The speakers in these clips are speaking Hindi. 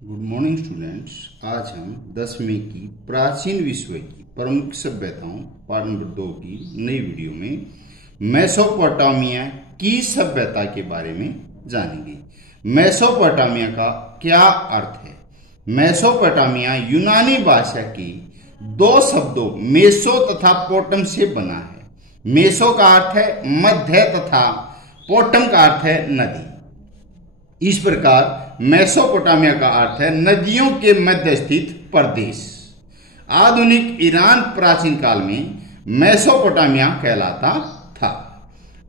Good morning students. आज हम 10वीं की प्राचीन विश्व की प्रमुख सभ्यताओं पार्ट नंबर 2 की नई वीडियो में मेसोपोटामिया की सभ्यता के बारे में जानेंगे। मेसोपोटामिया का क्या अर्थ है? मेसोपोटामिया यूनानी भाषा की दो शब्दों मेसो तथा पोटम से बना है। मेसो का अर्थ है मध्य तथा पोटम का अर्थ है नदी। इस प्रकार मेसोपोटामिया का अर्थ है नदियों के मध्य स्थित प्रदेश। आधुनिक ईरान प्राचीन काल में मेसोपोटामिया कहलाता था।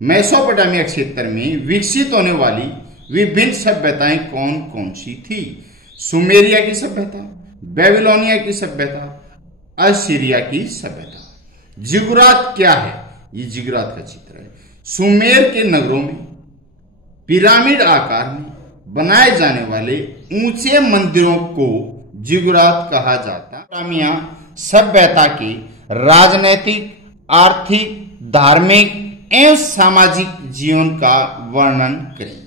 मेसोपोटामिया क्षेत्र में विकसित होने वाली विभिन्न सभ्यताएं कौन कौन सी थी? सुमेरिया की सभ्यता, बेबीलोनिया की सभ्यता, असीरिया की सभ्यता। जिगुरात क्या है? ये जिगुरात का चित्र है। सुमेर के नगरों में पिरामिड आकार में बनाए जाने वाले ऊंचे मंदिरों को जिगुरात कहा जाता। मेसोपोटामिया सभ्यता के राजनैतिक, आर्थिक, धार्मिक एवं सामाजिक जीवन का वर्णन करें।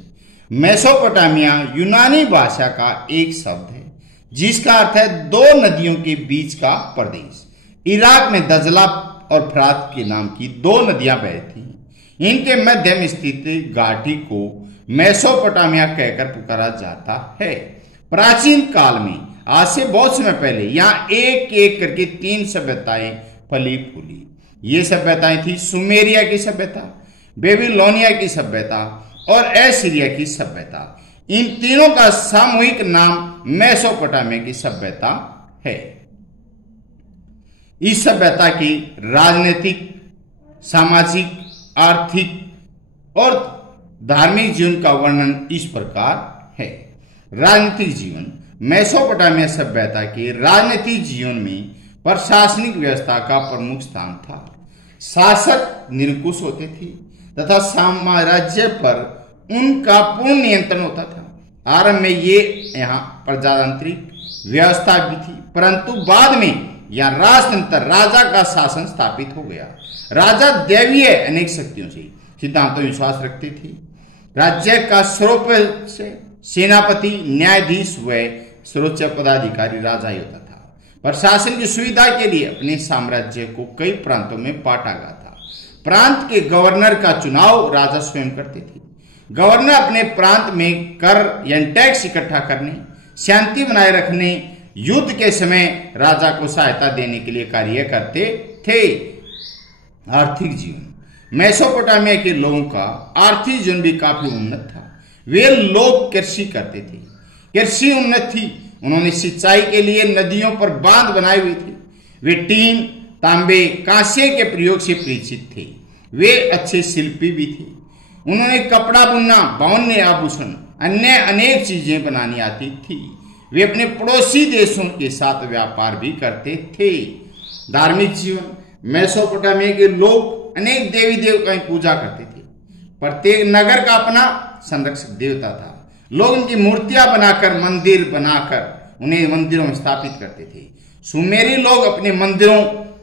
मेसोपोटामिया यूनानी भाषा का एक शब्द है जिसका अर्थ है दो नदियों के बीच का प्रदेश। इराक में दजला और फरात के नाम की दो नदियां बहती हैं। इनके मध्य में स्थित घाटी को मेसोपोटामिया कहकर पुकारा जाता है। प्राचीन काल में आज से बहुत समय पहले यहाँ एक एक करके 3 सभ्यताएं फली फूली। ये सभ्यताएं थी सुमेरिया की सभ्यता, बेबीलोनिया की सभ्यता और असीरिया की सभ्यता। इन तीनों का सामूहिक नाम मेसोपोटामिया की सभ्यता है। इस सभ्यता की राजनीतिक, सामाजिक, आर्थिक और धार्मिक जीवन का वर्णन इस प्रकार है। राजनीतिक जीवन। मेसोपोटामिया सभ्यता के राजनीतिक जीवन में प्रशासनिक व्यवस्था का प्रमुख स्थान था। शासक निरंकुश होते थे तथा साम्राज्य पर उनका पूर्ण नियंत्रण होता था। आरंभ में ये यहाँ प्रजातांत्रिक व्यवस्था भी थी, परंतु बाद में यहाँ राजतंत्र, राजा का शासन स्थापित हो गया। राजा दैवीय अनेक शक्तियों से सिद्धांतों विश्वास रखते थे। राज्य का सर्वोच्च सेनापति, न्यायाधीश व सर्वोच्च पदाधिकारी राजा ही होता था। प्रशासन की सुविधा के लिए अपने साम्राज्य को कई प्रांतों में बांटा गया था। प्रांत के गवर्नर का चुनाव राजा स्वयं करते थे। गवर्नर अपने प्रांत में कर या टैक्स इकट्ठा करने, शांति बनाए रखने, युद्ध के समय राजा को सहायता देने के लिए कार्य करते थे। आर्थिक जीवन। मेसोपोटामिया के लोगों का आर्थिक जीवन भी काफी उन्नत था। वे लोग कृषि करते थे। कृषि उन्नत थी। उन्होंने सिंचाई के लिए नदियों पर बांध बनाए हुए थे। वे टीन, तांबे, कांसे के प्रयोग से परिचित थे। वे अच्छे शिल्पी भी थे। उन्होंने कपड़ा बुनना, बावन्य आभूषण, अन्य अनेक चीजें बनानी आती थी। वे अपने पड़ोसी देशों के साथ व्यापार भी करते थे। धार्मिक जीवन। मेसोपोटामिया के लोग अनेक देवी देवताओं की पूजा करते थे। प्रत्येक नगर का अपना संरक्षक देवता था। लोग उनकी मूर्तियां बनाकर, मंदिर बनाकर उन्हें मंदिरों में स्थापित करते थे। सुमेरी लोग अपने मंदिरों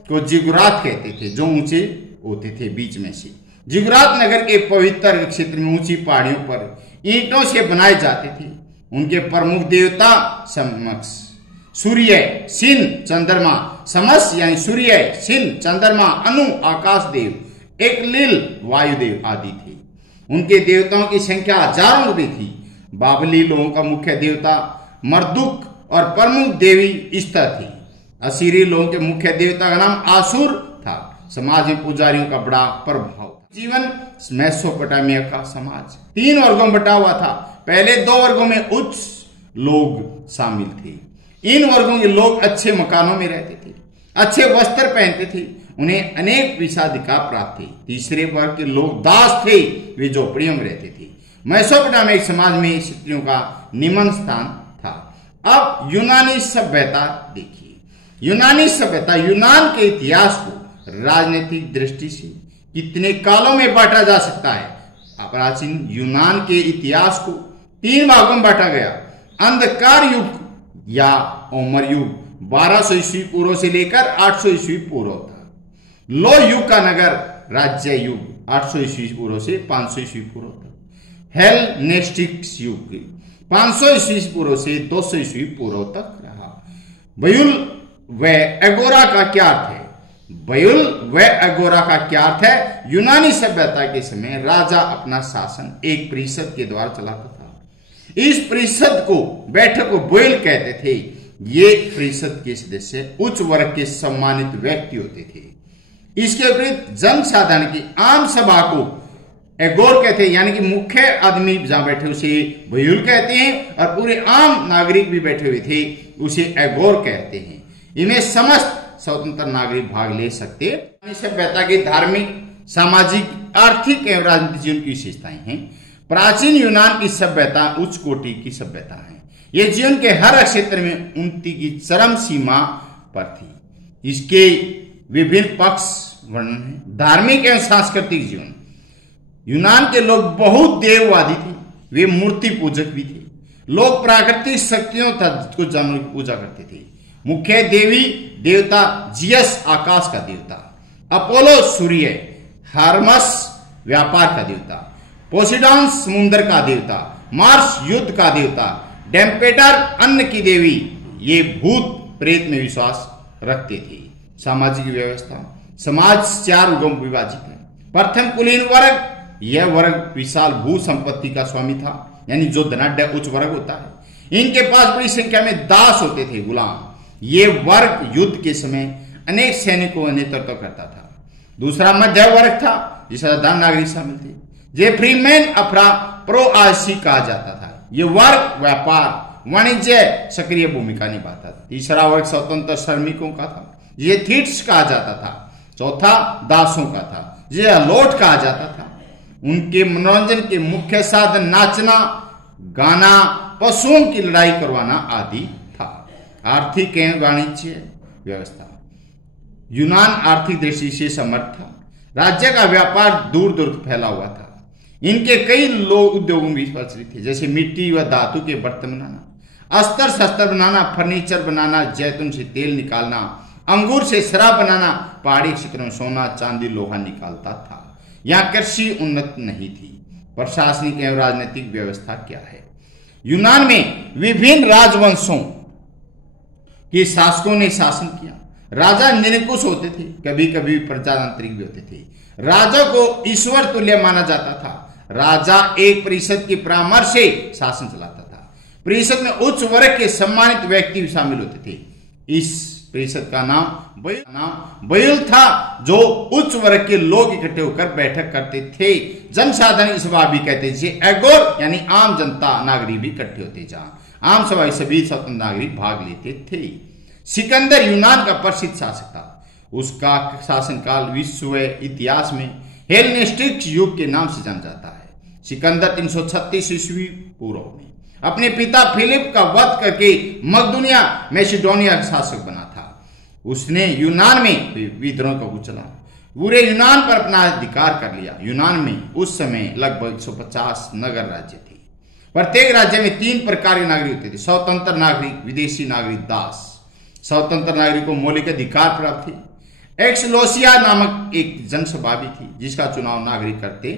को जिगुरात कहते थे, जो ऊंचे होते थे बीच में से। जिगुरात नगर के पवित्र क्षेत्र में ऊंची पहाड़ियों पर ईंटों से बनाए जाते थे। उनके प्रमुख देवता समक्ष सूर्य, सिन, चंद्रमा, समस यानी सूर्य, सिन, चंद्रमा, अनु आकाश देव, एकलिल वायुदेव आदि थे। उनके देवताओं की संख्या हजारों में थी। बाबली लोगों का मुख्य देवता मर्दुक और प्रमुख देवी स्तर थी। असीरी लोगों के मुख्य देवता का नाम आसुर था। समाज में पुजारियों का बड़ा प्रभाव। जीवन। मेसोपोटामिया का समाज 3 वर्गों में बटा हुआ था। पहले 2 वर्गों में उच्च लोग शामिल थे। इन वर्गों के लोग अच्छे मकानों में रहते थे, अच्छे वस्त्र पहनते थे, उन्हें अनेक विशेषाधिकार प्राप्त थे। तीसरे वर्ग के लोग दास थे, वे झोपड़ियों में रहते थे। मेसोपोटामिया समाज में स्त्रियों का निम्न स्थान था। अब यूनानी सभ्यता देखिए। यूनानी सभ्यता। यूनान के इतिहास को राजनीतिक दृष्टि से कितने कालों में बांटा जा सकता है? प्राचीन यूनान के इतिहास को 3 भागों में बांटा गया। अंधकार युग या ओमर युग 1200 ईस्वी पूर्व से लेकर 800 ईस्वी पूर्व तक। लो युग का नगर राज्य युग 800 ईस्वी पूर्व से 500 ईस्वी पूर्व तक। हेलेनिस्टिक युग 500 ईस्वी पूर्व से 200 ईस्वी पूर्व तक रहा। बयुल व एगोरा का क्या अर्थ है? बयुल व एगोरा का क्या अर्थ है? यूनानी सभ्यता के समय राजा अपना शासन एक परिषद के द्वारा चलाता था। इस परिषद को, बैठक को बयुल कहते थे। ये परिषद के सदस्य उच्च वर्ग के सम्मानित व्यक्ति होते थे। इसके विपरीत जनसाधारण की आम सभा को एगोर कहते हैं, यानी कि मुख्य आदमी जहां बैठे उसे बयुल कहते हैं और पूरे आम नागरिक भी बैठे हुए थे उसे एगोर कहते हैं। इनमें समस्त स्वतंत्र नागरिक भाग ले सकते। सभ्यता की धार्मिक, सामाजिक, आर्थिक एवं राजनीतिक जीवन की विशेषताएं हैं। प्राचीन यूनान की सभ्यता उच्च कोटि की सभ्यता है। यह जीवन के हर क्षेत्र में उन्नति की चरम सीमा पर थी। इसके विभिन्न पक्ष वर्णन है। धार्मिक एवं सांस्कृतिक जीवन, यूनान के लोग बहुत देववादी थे। वे मूर्ति पूजक भी थे। लोग प्राकृतिक शक्तियों तथा कुछ जानवरों की पूजा करते थे। मुख्य देवी देवता जियस आकाश का देवता, अपोलो सूर्य, हार्मस व्यापार का देवता, पोसिडॉन समुद्र का देवता, मार्स युद्ध का देवता, डेम्पेटर अन्न की देवी, ये भूत प्रेत में विश्वास रखते थे। सामाजिक व्यवस्था, समाज 4 उगम विभाजित है। प्रथम कुलीन वर्ग, यह वर्ग विशाल भू संपत्ति का स्वामी था, यानी जो धनाढ्य उच्च वर्ग होता है। इनके पास बड़ी संख्या में दास होते थे, गुलाम। ये वर्ग युद्ध के समय अनेक सैनिकों का नेतृत्व करता था। दूसरा मध्य वर्ग था, जिसमें साधारण नागरिक शामिल थे। ये फ्रीमैन अफरा प्रो आसी कहा जाता था। ये वर्ग व्यापार, वाणिज्य सक्रिय भूमिका निभाता था। तीसरा वर्ग स्वतंत्र श्रमिकों का था, ये थीट्स कहा जाता था। चौथा दासों का था, ये लोट कहा जाता था। उनके मनोरंजन के मुख्य साधन नाचना, गाना, पशुओं की लड़ाई करवाना आदि था। आर्थिक एवं वाणिज्य व्यवस्था, यूनान आर्थिक दृष्टि से समर्थ था। राज्य का व्यापार दूर दूर फैला हुआ था। इनके कई लोग उद्योगों में प्रचलित थे, जैसे मिट्टी व धातु के बर्तन बनाना, अस्त्र शस्त्र बनाना, फर्नीचर बनाना, जैतून से तेल निकालना, अंगूर से शराब बनाना, पहाड़ी क्षेत्रों में सोना चांदी लोहा निकालता था। यहाँ कृषि उन्नत नहीं थी। प्रशासनिक एवं राजनीतिक व्यवस्था क्या है? यूनान में विभिन्न राजवंशों के शासकों ने शासन किया। राजा निरंकुश होते थे, कभी कभी प्रजातांत्रिक भी होते थे। राजा को ईश्वर तुल्य माना जाता था। राजा एक परिषद के परामर्श से शासन चलाता था। परिषद में उच्च वर्ग के सम्मानित व्यक्ति भी शामिल होते थे। इस परिषद का नाम बयुल था, जो उच्च वर्ग के लोग इकट्ठे होकर बैठक करते थे। जनसाधारण सभा भी कहते थे। एगोर यानी आम जनता, नागरिक भी इकट्ठे होते, जहां आम सभा सभी स्वतंत्र नागरिक भाग लेते थे। सिकंदर यूनान का प्रसिद्ध शासक था। उसका शासनकाल विश्व इतिहास में हेलेनिस्टिक युग के नाम से जाना जाता है। सिकंदर 336 ईस्वी पूर्व में अपने पिता फिलिप का वध करके मकदूनिया मैसिडोनिया का शासक बना था। उसने यूनान में विद्रोह को कुचला, पूरे यूनान पर अपना अधिकार कर लिया। यूनान में उस समय लगभग 150 नगर राज्य थे। प्रत्येक राज्य में 3 प्रकार के नागरिक होते थे: स्वतंत्र नागरिक, विदेशी नागरिक, दास। स्वतंत्र नागरिक को मौलिक अधिकार प्राप्त थे। एक्सलोसिया नामक एक जनसभा भी थी, जिसका चुनाव नागरिक करते